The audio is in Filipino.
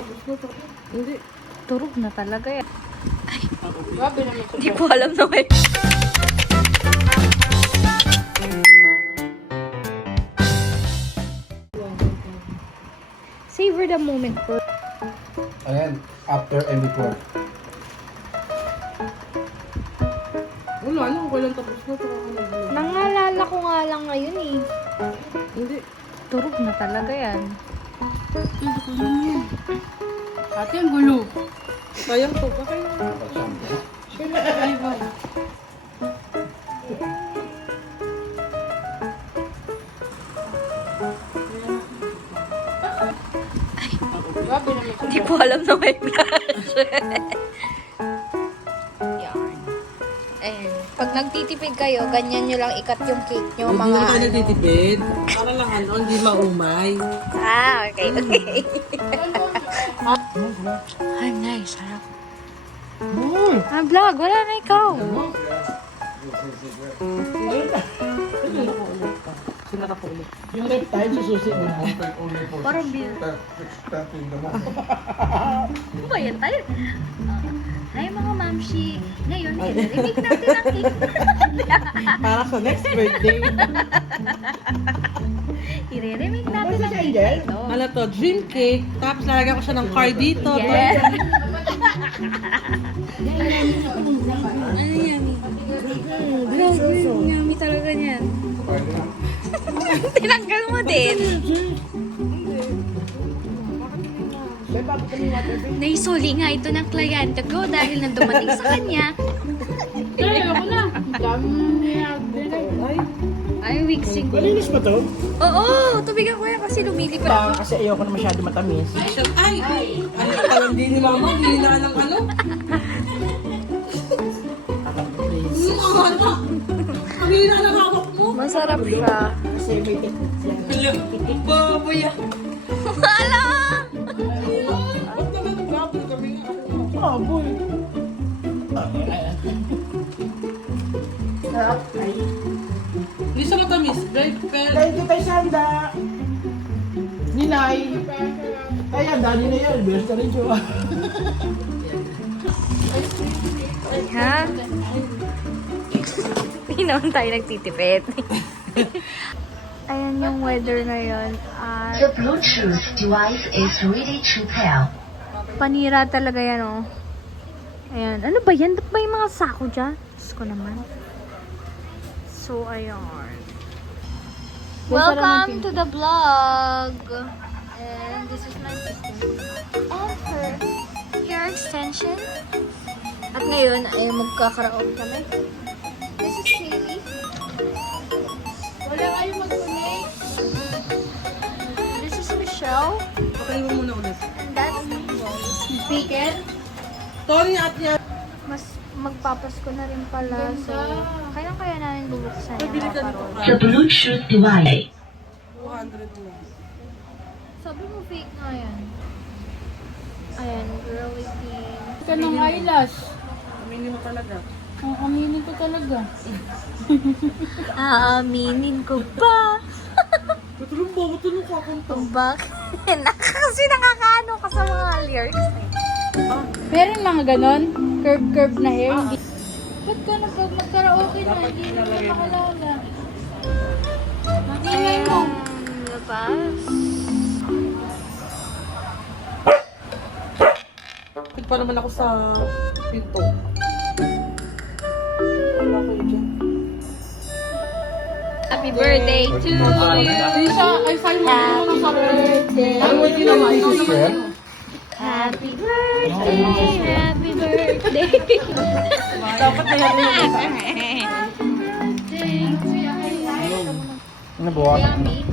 tapos na to. Hindi. Turog na talaga yan. Grabe naman ito. Hindi ko alam na may... Savor the moment po. Ayan, after and before. Wala, ano? Walang tapos na to. Nangalala ko nga lang ngayon eh. Hindi. Turog na talaga yan. Ate, ang gulo. Sayang to. Baka yung... Ay, ba? Grabe naman ito. Hindi ko alam na may flash. Yan. Ayan. Pag nagtitipid kayo, ganyan nyo lang ikat yung cake nyo. Hindi Mga na tayo ano. nagtitipid. Para lang ano, hindi maumay. Ah, okay, okay. Ay, nice. Sarap. Ah, vlog. Wala na ikaw. Sinara ko ulit. Yung left time, sususi mo. Parang beer. Ano ba yan tayo? Hi mga mamshi. Ngayon, i-remake natin ang cake. Para sa next birthday. I-remake natin ang cake na ito. Ano to, dream cake. Tapos lalagyan ko siya ng card dito. Yes. Ano yan? Grabe, yummy talaga niyan. Tinanggal mo din. Naisuli nga ito ng kliyente ko dahil nang dumating sa kanya. Ay, ako na. Ay, wiksing. Malinis ba to? Oo, tubigan ko yan kasi lumilipad. Kasi ayoko na masyado matamis. Ay! Ano, parang hindi ni mama, hindi na ng ano. Ano? Ang hina ng hawak mo. Masarap siya. Kasi may technique yan. Baboy ah. Hala! Ba't naman baboy kami nga? Oh, boy. Sarap. Ay. Hindi siya matamis. Very fair. Thank you kay Sanda. Ninay. Ay, ang dali na yan. Best na rin siya. Ha? Hindi naman tayo nagtitipid. Ayan yung weather ngayon. The Bluetooth device is ready to pair. Panira talaga yan, oh. Ayan. Ano ba yan? Ba't ba yung mga sako dyan? Diyos ko naman. So, ayan. Welcome to the vlog! And this is my sister. And her hair extension. At ngayon ay magkakaraoke kami. This is Hailey. Wala kayong mag-connect. This is Michelle. Okay mo muna ulit. And that's Speaker. Tony at niya. Mas magpapasko na rin pala. So, kaya namin bubuksan Bili yung ka mga nito. parol. The Bluetooth device. 200 lang. Sabi mo fake nga yan. Ayan, girly pink. Ka ng eyelash. Aminin mo talaga. Ang aminin ko talaga. Aaminin ko ba? Tutulong ba? Tutulong ko akong to. Kung bakit? Kasi nakakaano ka sa mga lyrics. Meron mga ganon, curve na hair. Hindi. Ba't ka nagkaraoke na? Hindi na ka makalala. Matingay mo. Labas. Pit pa naman ako sa pinto. Wala ko dyan. Happy birthday to you. Lisa, ay sayo mo naman sa birthday. Ano mo hindi naman? Happy birthday. Happy birthday. Dapat na yan. Ano buwan? Yummy.